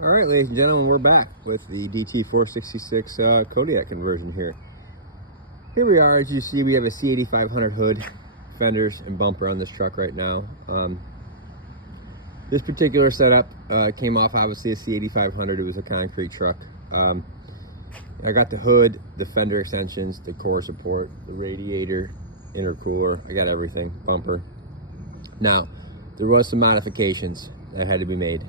All right, ladies and gentlemen, we're back with the Dt466 Kodiak conversion here. Here we are. As you see, we have a C8500 hood, fenders, and bumper on this truck right now. This particular setup came off obviously a C8500. It was a concrete truck. I got the hood, the fender extensions, the core support, the radiator, intercooler. I got everything, bumper. Now, there was some modifications that had to be made.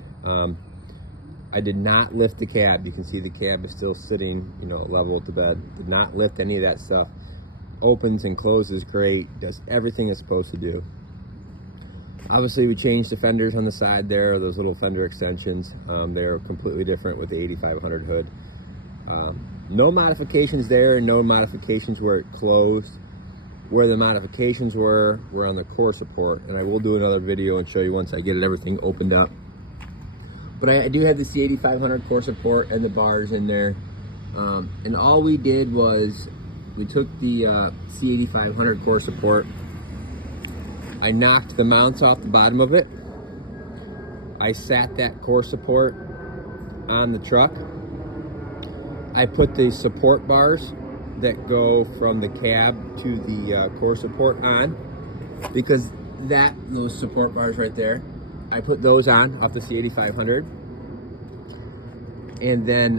I did not lift the cab. You can see the cab is still sitting, level with the bed. Did not lift any of that stuff. Opens and closes great. Does everything it's supposed to do. Obviously, we changed the fenders on the side there, those little fender extensions. They're completely different with the 8500 hood. No modifications there, no modifications where it closed. Where the modifications were on the core support, and I will do another video and show you once I get everything opened up. But I do have the C8500 core support and the bars in there. And all we did was we took the C8500 core support. I knocked the mounts off the bottom of it. I sat that core support on the truck. I put the support bars that go from the cab to the core support on, because those support bars right there, I put those on off the C8500. And then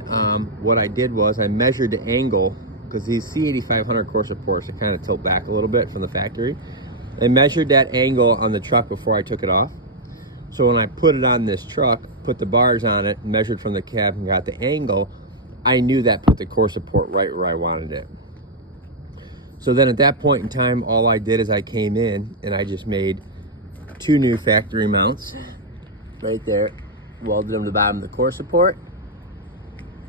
what I did was I measured the angle, because these C8500 core supports, they kind of tilt back a little bit from the factory. I measured that angle on the truck before I took it off. So when I put it on this truck, put the bars on it, measured from the cab and got the angle, I knew that put the core support right where I wanted it. So then at that point in time, all I did is I came in and I just made 2 new factory mounts right there, welded them to the bottom of the core support,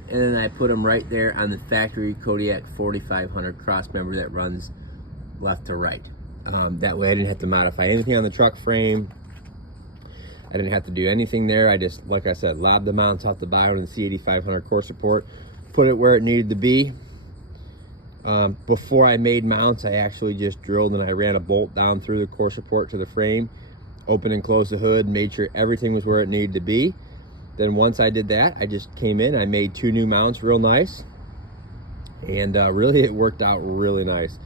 and then I put them right there on the factory Kodiak 4500 cross member that runs left to right. That way I didn't have to modify anything on the truck frame. I didn't have to do anything there. I just, like I said, lobbed the mounts off the bottom of the C8500 core support, put it where it needed to be. Before I made mounts, I actually just drilled and I ran a bolt down through the core support to the frame, opened and closed the hood, made sure everything was where it needed to be. Then once I did that, I just came in, I made 2 new mounts real nice, and really it worked out really nice.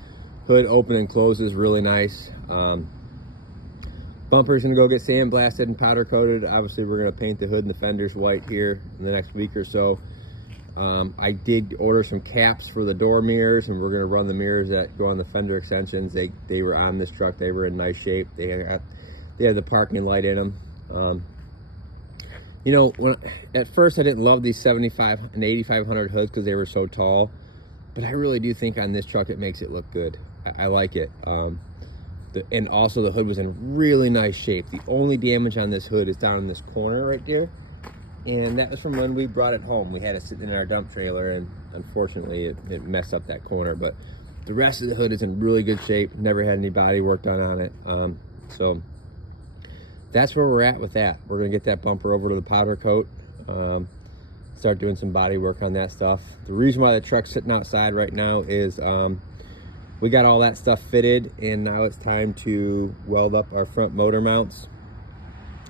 Hood open and closes really nice. Bumper's gonna go get sandblasted and powder coated. Obviously we're gonna paint the hood and the fenders white here in the next week or so. I did order some caps for the door mirrors, and we're gonna run the mirrors that go on the fender extensions. They were on this truck, they were in nice shape. They had the parking light in them. When at first I didn't love these 75 and 8500 hoods because they were so tall, but I really do think on this truck it makes it look good. I like it. And also the hood was in really nice shape. The only damage on this hood is down in this corner right there, and that was from when we brought it home. We had it sitting in our dump trailer, and unfortunately it messed up that corner, but the rest of the hood is in really good shape. Never had any body work done on it. So that's where we're at with that. We're gonna get that bumper over to the powder coat, start doing some body work on that stuff. The reason why the truck's sitting outside right now is we got all that stuff fitted, and now it's time to weld up our front motor mounts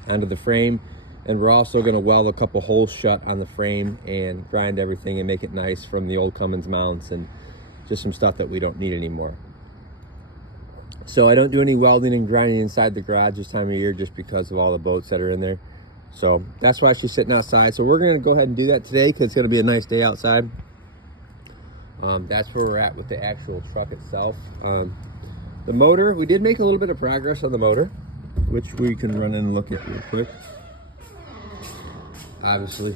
onto the frame, and we're also gonna weld a couple holes shut on the frame and grind everything and make it nice from the old Cummins mounts and just some stuff that we don't need anymore. So I don't do any welding and grinding inside the garage this time of year just because of all the boats that are in there. So that's why she's sitting outside. So we're gonna go ahead and do that today because it's gonna be a nice day outside. That's where we're at with the actual truck itself. The motor, we did make a little bit of progress on the motor, which we can run in and look at real quick. Obviously,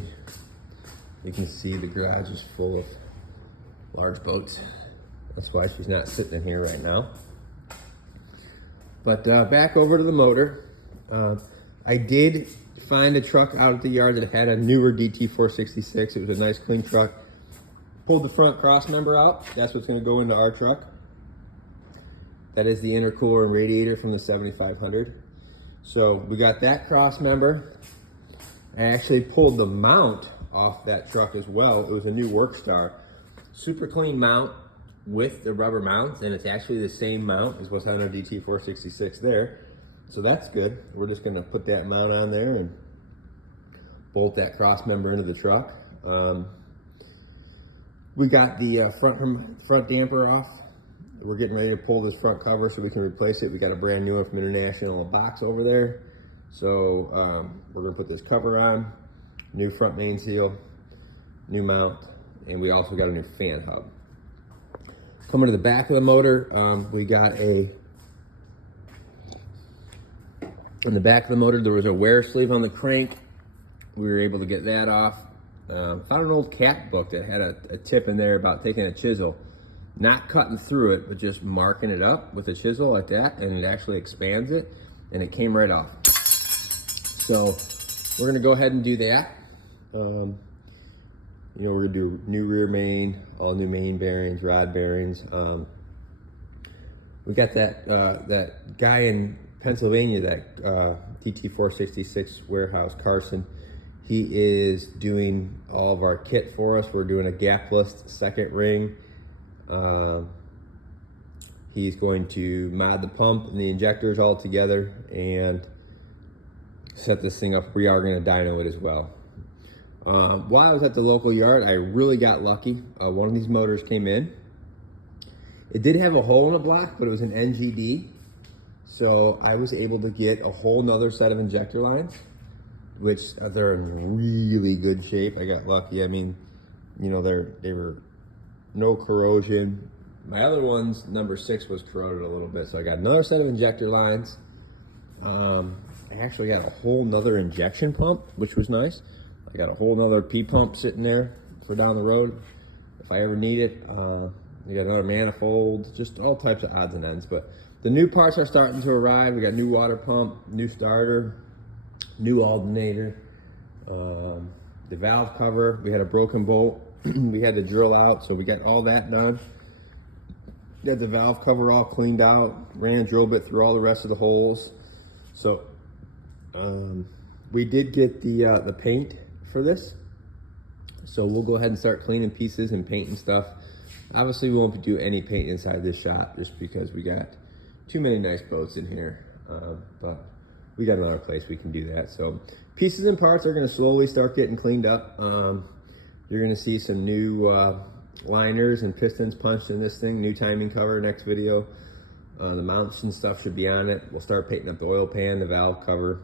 you can see the garage is full of large boats. That's why she's not sitting in here right now. But back over to the motor. I did find a truck out at the yard that had a newer Dt466. It was a nice clean truck. Pulled the front cross member out. That's what's gonna go into our truck. That is the intercooler and radiator from the 7500. So we got that cross member. I actually pulled the mount off that truck as well. It was a new Workstar. Super clean mount with the rubber mounts, and it's actually the same mount as what's on our Dt466 there. So that's good. We're just gonna put that mount on there and bolt that cross member into the truck. We got the front damper off. We're getting ready to pull this front cover so we can replace it. We got a brand new one from International box over there. So we're gonna put this cover on, new front main seal, new mount, and we also got a new fan hub. Coming to the back of the motor, we got in the back of the motor, there was a wear sleeve on the crank. We were able to get that off. Found an old cat book that had a tip in there about taking a chisel, not cutting through it, but just marking it up with a chisel like that, and it actually expands it, and it came right off. So we're gonna go ahead and do that. You know, we're gonna do new rear main, all new main bearings, rod bearings. We got that guy in Pennsylvania, that Dt466 warehouse, Carson. He is doing all of our kit for us. We're doing a gapless second ring. He's going to mod the pump and the injectors all together and set this thing up. We are going to dyno it as well. While I was at the local yard, I really got lucky. One of these motors came in. It did have a hole in the block, but it was an NGD. So I was able to get a whole nother set of injector lines, which they're in really good shape. I got lucky. I mean, you know, they were no corrosion. My other ones, number 6 was corroded a little bit. So I got another set of injector lines. I actually got a whole nother injection pump, which was nice. I got a whole nother P pump sitting there for down the road if I ever need it. We got another manifold, just all types of odds and ends. But the new parts are starting to arrive. We got new water pump, new starter, new alternator, the valve cover. We had a broken bolt. We had to drill out, so we got all that done. Got the valve cover all cleaned out, ran a drill bit through all the rest of the holes. So we did get the paint for this. So we'll go ahead and start cleaning pieces and painting stuff. Obviously we won't do any paint inside this shop just because we got too many nice boats in here. But we got another place we can do that. So pieces and parts are gonna slowly start getting cleaned up. You're gonna see some new liners and pistons punched in this thing, new timing cover next video. The mounts and stuff should be on it. We'll start painting up the oil pan, the valve cover.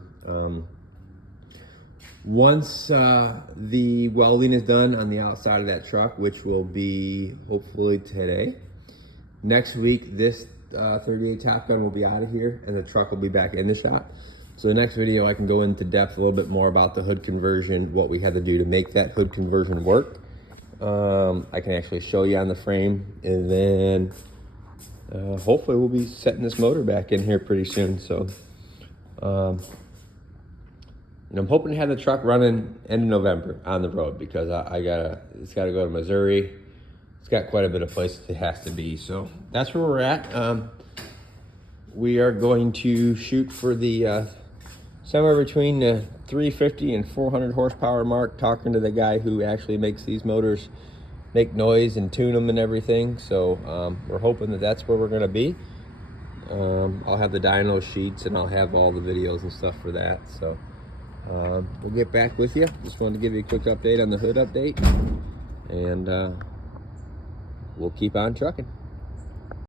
Once the welding is done on the outside of that truck, which will be hopefully today, next week this 38 Top Gun will be out of here and the truck will be back in the shop. So the next video I can go into depth a little bit more about the hood conversion, what we had to do to make that hood conversion work. I can actually show you on the frame, and then hopefully we'll be setting this motor back in here pretty soon. So and I'm hoping to have the truck running end of November on the road, because it's gotta go to Missouri. It's got quite a bit of places it has to be. So that's where we're at. We are going to shoot for the somewhere between the 350 and 400 horsepower mark, talking to the guy who actually makes these motors make noise and tune them and everything. So we're hoping that that's where we're gonna be. I'll have the dyno sheets and I'll have all the videos and stuff for that. So we'll get back with you. Just wanted to give you a quick update on the hood update, and we'll keep on trucking.